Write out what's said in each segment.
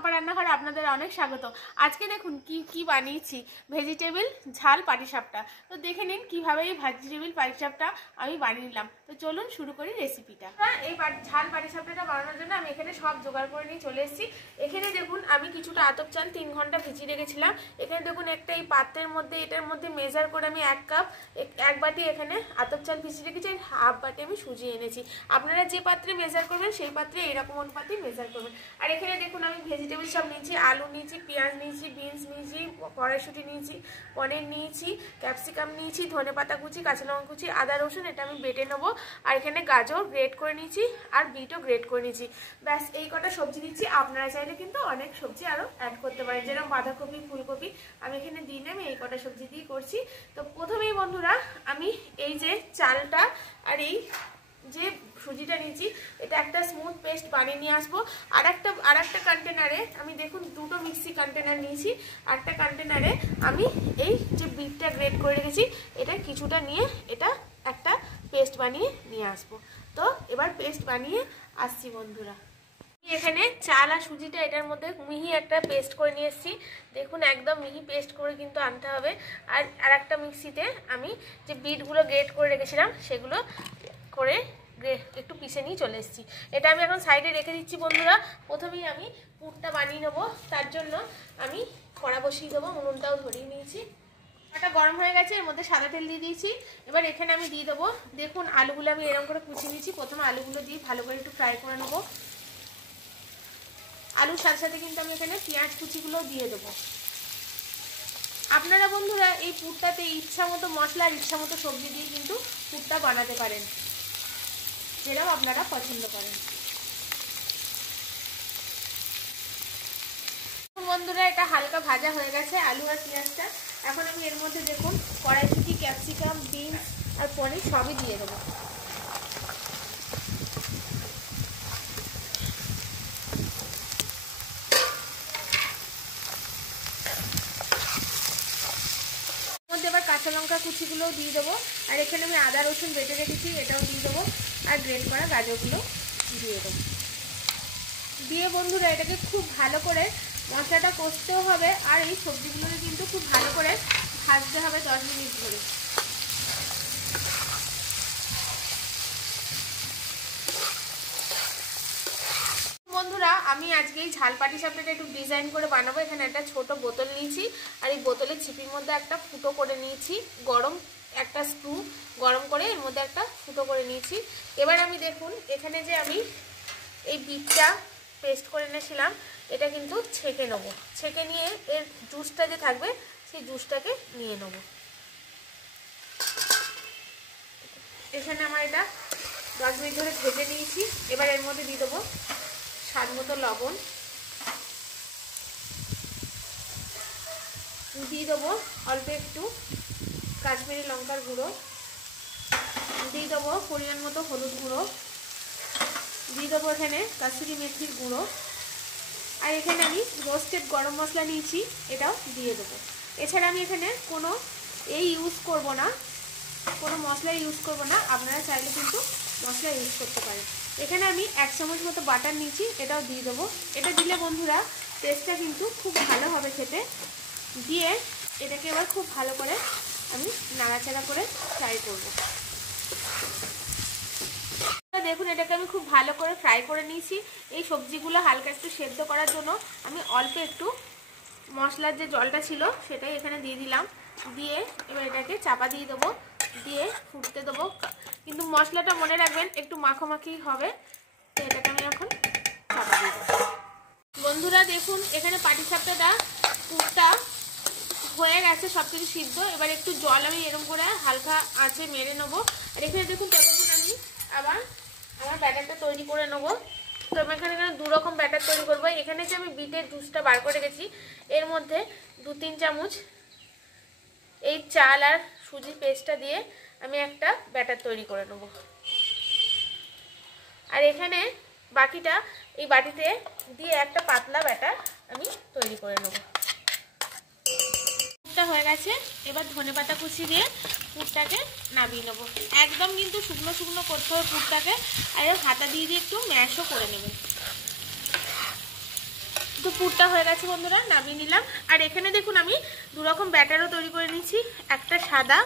পম্পা রান্নাঘরে আপনাদের অনেক স্বাগত। আজকে দেখুন কি বানিয়েছি, ভেজিটেবল ঝাল পাটিসাপটা। তো দেখে নিন কিভাবে এই ভেজিটেবল পাটিসাপটা আমি বানিয়ে নিলাম। তো চলুন শুরু করি রেসিপিটা। এই ঝাল পাটিসাপটাটা বানানোর জন্য আমি এখানে সব জোগাড় করে নিয়ে চলে এসেছি। এখানে দেখুন আমি কিছুটা আতপ চাল 3 ঘন্টা ভিজিয়ে রেখেছিলাম। এখানে দেখুন একটা এই পাত্রের মধ্যে, এটার মধ্যে মেজার করে আমি 1 কাপ 1 বাটি এখানে আতপ চাল ভিজিয়ে রেখেছি, হাফ বাটি আমি সুজি এনেছি। আপনারা যে পাত্রে মেজার করবেন সেই পাত্রে এরকম অনুপাতে মেজার করবেন। আর এখানে দেখুন আমি ভেজিটেবল সব নিয়েছি, আলু নিয়েছি, পেঁয়াজ নিয়েছি, বিনস নিয়েছি, কড়াইশুঁটি নিয়েছি, পনির নিয়েছি, ক্যাপসিকাম নিয়েছি, ধনেপাতা কুচি, কাঁচা লঙ্কা কুচি, আদা রসুন এটা আমি বেটে নেবো। আর এখানে গাজর গ্রেট করে নিয়েছি আর বিটও গ্রেট করে নিয়েছি। ব্যাস এই কটা সবজি দিচ্ছি। আপনারা চাইলে কিন্তু অনেক সবজি আরও অ্যাড করতে পারেন, যেরকম বাঁধাকপি, ফুলকপি। আমি এখানে দিই না, আমি এই কটা সবজি দিয়ে করছি। তো প্রথমেই বন্ধুরা আমি এই যে চালটা আর এই যে সুজিটা নিয়েছি, এটা একটা স্মুথ পেস্ট বানিয়ে নিয়ে আসবো। আর একটা কন্টেনারে আমি দেখুন দুটো মিক্সি কন্টেনার নিয়েছি। আরেকটা কন্টেনারে আমি এই যে বিটটা গ্রেট করে রেখেছি এটা কিছুটা নিয়ে এটা একটা পেস্ট বানিয়ে নিয়ে আসবো। তো এবার পেস্ট বানিয়ে আসছি বন্ধুরা। এখানে চাল আর সুজিটা এটার মধ্যে মিহি একটা পেস্ট করে নিয়ে এসেছি। দেখুন একদম মিহি পেস্ট করে কিন্তু আনতে হবে। আর একটা মিক্সিতে আমি যে বিটগুলো গ্রেট করে রেখেছিলাম সেগুলো করে একটু পিষে নিয়ে চলে এসেছি। এটা আমি এখন সাইডে রেখে দিচ্ছি বন্ধুরা। প্রথমেই আমি পুরটা বানিয়ে নেবো, তার জন্য আমি কড়া বসিয়ে দেবো, উনুনটাও ধরিয়ে নিয়েছি। কড়াটা গরম হয়ে গেছে, এর মধ্যে সাদা তেল দিয়ে দিয়েছি। এবার এখানে আমি দিয়ে দেবো, দেখুন আলুগুলো আমি এরকম করে কুচিয়ে নিয়েছি। প্রথমে আলুগুলো দিয়ে ভালো করে একটু ফ্রাই করে নেবো। আলুর সাথে সাথে কিন্তু আমি এখানে পেঁয়াজ কুচিগুলো দিয়ে দেবো। আপনারা বন্ধুরা এই পুরটাতে ইচ্ছা মতো মশলা আর ইচ্ছা মতো সবজি দিয়ে কিন্তু পুরটা বানাতে পারেন, যেটাও আপনারা পছন্দ করেন। বন্ধুরা এটা হালকা ভাজা হয়ে গেছে আলু আর পেঁয়াজটা। এখন আমি এর মধ্যে দেখুন কড়াইশুঁটি, ক্যাপসিকাম, বিনস আর পনির সবই দিয়ে দেবো। এবার কাঁচা লঙ্কা কুচিগুলোও দিয়ে দেবো। আর এখানে আমি আদা রসুন বেটে রেখেছি, এটাও দিয়ে দেবো। আর গ্রেট করা গাজরগুলো দিয়ে দেবো। দিয়ে বন্ধুরা এটাকে খুব ভালো করে মশলাটা কষতেও হবে। আর এই সবজিগুলোকে কিন্তু খুব ভালো করে ভাজতে হবে 10 মিনিট ধরে। বন্ধুরা আমি আজকে এই ঝাল পাটিসাপটাটা একটু ডিজাইন করে বানাবো। এখানে একটা ছোট বোতল নিয়েছি, আর এই বোতলের ছিপির মধ্যে একটা ফুটো করে নিয়েছি, গরম একটা স্ক্রু গরম করে এর মধ্যে একটা ফুটো করে নিয়েছি। এবার আমি দেখুন এখানে যে আমি এই বিটটা পেস্ট করে এনেছিলাম এটা কিন্তু ছেঁকে নেব। ছেঁকে নিয়ে এর জুসটা যে থাকবে সেই জুসটাকে নিয়ে নেব। এখানে আমার এটা 10 মিনিট ধরে ভেজে নিয়েছি। এবার এর মধ্যে দিয়ে দেবো স্বাদ মতো লবণ, দিয়ে দেবো অল্প একটু কাশ্মীরি লঙ্কার গুঁড়ো, দিয়ে দেবো পরিমাণ মতো হলুদ গুঁড়ো, দিয়ে দেবো এখানে কাসুরি মেথির গুঁড়ো। আর এখানে আমি রোস্টেড গরম মশলা নিয়েছি, এটাও দিয়ে দেবো। এছাড়া আমি এখানে কোনো ইউজ করব না, কোনো মশলা ইউজ করব না। আপনারা চাইলে কিন্তু মশলা ইউজ করতে পারেন। এখানে আমি 1 চামচ মতো বাটার নিয়েছি, এটাও দিয়ে দেবো। এটা দিলে বন্ধুরা টেস্টটা কিন্তু খুব ভালো হবে খেতে। দিয়ে এটাকে এবার খুব ভালো করে আমি নাড়াচাড়া করে ফ্রাই করব। দেখুন এটাকে আমি খুব ভালো করে ফ্রাই করে নিয়েছি। এই সবজিগুলো হালকা একটু সেদ্ধ করার জন্য আমি অল্প একটু মশলার যে জলটা ছিল সেটাই এখানে দিয়ে দিলাম। দিয়ে এবার এটাকে চাপা দিয়ে দেবো, দিয়ে ফুটতে দেবো। কিন্তু মশলাটা মনে রাখবেন একটু মাখোমাখি হবে। তো এটাকে আমি এখন চাপা দিয়ে দেবো। বন্ধুরা দেখুন এখানে পাটিসাপটাটা পুরটা হয়ে গেছে, সব কিছু সিদ্ধ। এবার একটু জল আমি এরকম করে হালকা আঁচে মেরে নেবো। আর এখানে দেখুন ততক্ষণ আমি আবার আমার ব্যাটারটা তৈরি করে নেবো। তো আমি এখানে 2 রকম ব্যাটার তৈরি করবো। এখানে যে আমি বিটের জুসটা বার করে রেখেছি এর মধ্যে 2-3 চামচ এই চাল আর সুজি পেস্টটা দিয়ে আমি একটা ব্যাটার তৈরি করে নেব। আর এখানে বাকিটা এই বাটিতে দিয়ে একটা পাতলা ব্যাটার আমি তৈরি করে নেব। পুরটা হয়ে গেছে। এবার ধনেপাতা কুচি দিয়ে পুরটাকে নামিয়ে নেব। একদম কিন্তু শুকনো শুকনো করতে হবে পুরটাকে। আর হাতা দিয়ে একটু ম্যাশও করে নেবেন। তো পুরটা হয়ে গেছে বন্ধুরা, নামিয়ে নিলাম। আর এখানে দেখুন আমি দুরকম ব্যাটারও তৈরি করে নিচ্ছি, একটা সাদা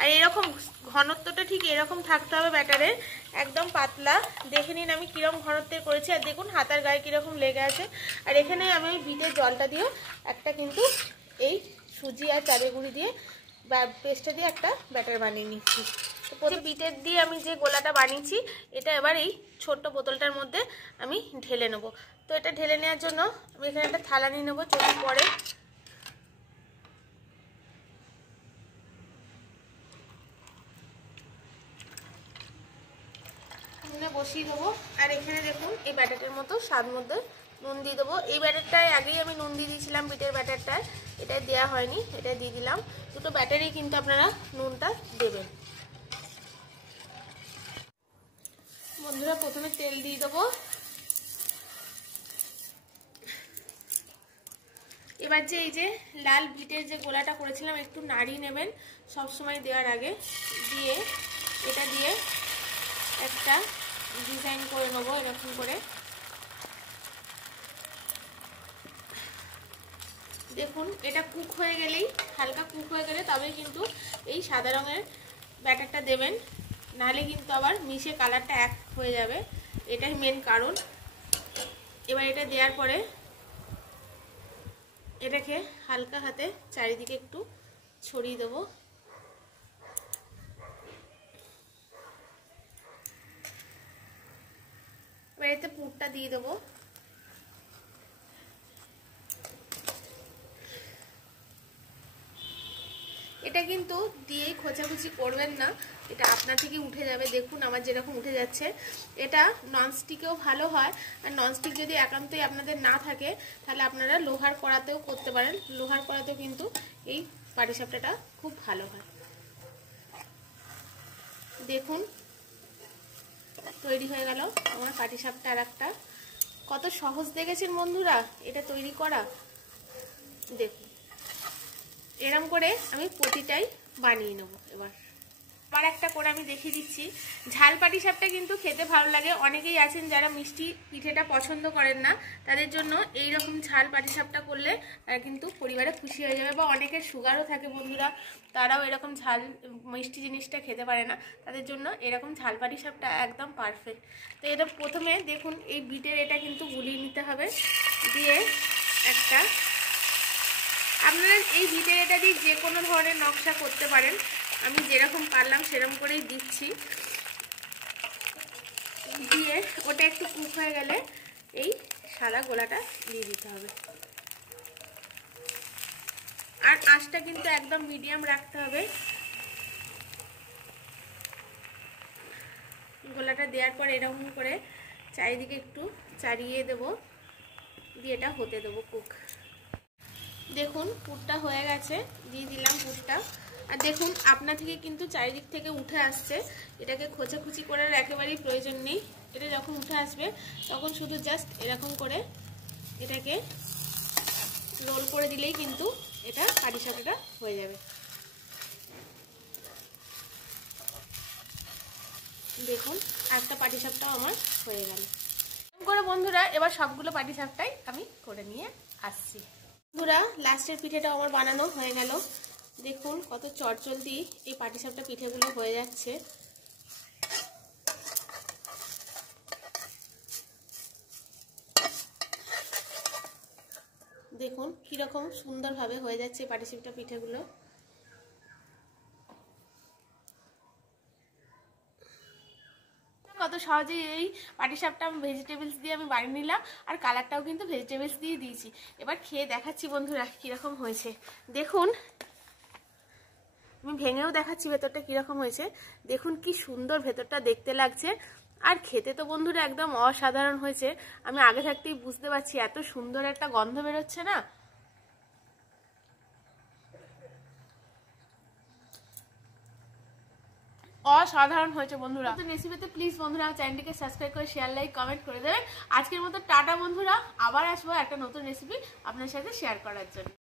আর এরকম ঘনত্বটা ঠিক এরকম থাকতে হবে ব্যাটারের, একদম পাতলা। দেখে নিন আমি কীরকম ঘনত্বের করেছি, আর দেখুন হাতার গায়ে কীরকম লেগে আছে। আর এখানে আমি ওই বিটের জলটা দিয়েও একটা কিন্তু এই সুজি আর চালের গুঁড়ি দিয়ে বা পেস্টটা দিয়ে একটা ব্যাটার বানিয়ে নিচ্ছি। তো বিটের দিয়ে আমি যে গোলাটা বানিয়েছি এটা এবার এই ছোট্ট বোতলটার মধ্যে আমি ঢেলে নেব। তো এটা ঢেলে নেওয়ার জন্য আমি এখানে একটা থালা নিয়ে নেবো, চলুন পরে। বসিয়ে দেবো। আর এখানে দেখুন এই ব্যাটারটার মতো স্বাদ মধ্যে নুন দিয়ে দেবো। এই ব্যাটারটায় আগেই আমি নুন দিয়ে দিয়েছিলাম, বিটের ব্যাটারটায় এটা দেওয়া হয়নি, এটা দিয়ে দিলাম। দুটো ব্যাটারেই কিন্তু আপনারা নুনটা দেবেন। বন্ধুরা প্রথমে তেল দিয়ে দেবো। এবার যে এই যে লাল বিটের যে গোলাটা করেছিলাম একটু নাড়িয়ে নেবেন সবসময় দেওয়ার আগে, দিয়ে এটা দিয়ে একটা ডিজাইন করে নেবো এরকম করে। দেখুন এটা কুক হয়ে গেলেই, হালকা কুক হয়ে গেলে তবেই কিন্তু এই সাদা রঙের ব্যাটারটা দেবেন, নাহলে কিন্তু আবার মিশে কালারটা এক হয়ে যাবে, এটাই মেন কারণ। এবার এটা দেওয়ার পরে এটাকে হালকা হাতে চারিদিকে একটু ছড়িয়ে দেবো। এবার এতে পুরটা দিয়ে দেবো। এটা কিন্তু দিয়েই খোঁচাখুচি করবেন না, এটা আপনা থেকে উঠে যাবে। দেখুন আমার যেরকম উঠে যাচ্ছে। এটা ননস্টিকেও ভালো হয়, আর ননস্টিক যদি একান্তই আপনাদের না থাকে তাহলে আপনারা লোহার কড়াতেও করতে পারেন, লোহার কড়াতেও কিন্তু এই পাটিসাপটাটা খুব ভালো হয়। দেখুন তৈরি হয়ে গেল আমার পাটিসাপটা আর একটা। কত সহজ দেখেছেন বন্ধুরা এটা তৈরি করা। দেখুন এরম করে আমি প্রতিটাই বানিয়ে নেব। এবার আবার একটা করে আমি দেখিয়ে দিচ্ছি। ঝাল পাটিসাপটা কিন্তু খেতে ভালো লাগে। অনেকেই আছেন যারা মিষ্টি পিঠেটা পছন্দ করেন না, তাদের জন্য এই রকম ঝাল পাটিসাপটা করলে তারা কিন্তু পরিবারে খুশি হয়ে যাবে। বা অনেকের সুগারও থাকে বন্ধুরা, তারাও এরকম ঝাল মিষ্টি জিনিসটা খেতে পারে না, তাদের জন্য এরকম ঝাল পাটিসাপটা একদম পারফেক্ট। তো এটা প্রথমে দেখুন এই বিটের এটা কিন্তু গুলিয়ে নিতে হবে, দিয়ে একটা আপনারা এই বিটের এটা দিয়ে যে কোনো ধরনের নকশা করতে পারেন। আমি যেরকম পারলাম সেরকম করেই দিচ্ছি। দিয়ে ওটা একটু কুক হয়ে গেলে এই সাদা গোলাটা দিয়ে দিতে হবে। আর আঁচটা কিন্তু একদম মিডিয়াম রাখতে হবে। গোলাটা দেওয়ার পর এরকম করে চারিদিকে একটু চারিয়ে দেব, দিয়ে এটা হতে দেবো কুক। দেখুন পুরটা হয়ে গেছে, দিয়ে দিলাম পুরটা। আর দেখুন আপনা থেকে কিন্তু চারিদিক থেকে উঠে আসছে, এটাকে খোঁচাখুচি করার একেবারেই প্রয়োজন নেই। এটা যখন উঠে আসবে তখন শুধু জাস্ট এরকম করে এটাকে রোল করে দিলেই কিন্তু এটা পাটিসাপটা হয়ে যাবে। দেখুন একটা পাটিসাপটাও আমার হয়ে গেল। এরকম করে বন্ধুরা এবার সবগুলো পাটিসাপটাই আমি করে নিয়ে আসছি। বন্ধুরা লাস্টের পিঠেটাও আমার বানানো হয়ে গেল। দেখুন কত চটজলদি এই পাটিসাপটা পিঠেগুলো হয়ে যাচ্ছে। দেখুন কিরকম সুন্দরভাবে হয়ে যাচ্ছে পাটিসাপটা পিঠেগুলো। কত সহজেই এই পাটিসাপটা ভেজিটেবলস দিয়ে আমি বানিয়ে নিলাম, আর কালারটাও কিন্তু ভেজিটেবলস দিয়ে দিয়েছি। এবার খেয়ে দেখাচ্ছি বন্ধুরা কিরকম হয়েছে। দেখুন আমি ভেঙেও দেখাচ্ছি ভেতরটা কিরকম হয়েছে। দেখুন কি সুন্দর ভেতরটা দেখতে লাগছে, আর খেতে তো বন্ধুরা একদম অসাধারণ হয়েছে। আমি আগে থাকতেই বুঝতে পারছি, এত সুন্দর একটা গন্ধ বেরোচ্ছে না। অসাধারণ হয়েছে বন্ধুরা। তো রেসিপিতে প্লিজ বন্ধুরা আমার চ্যানেলটিকে সাবস্ক্রাইব করে শেয়ার লাইক কমেন্ট করে দেবেন। আজকের মতো টাটা বন্ধুরা, আবার আসবো একটা নতুন রেসিপি আপনার সাথে শেয়ার করার জন্য।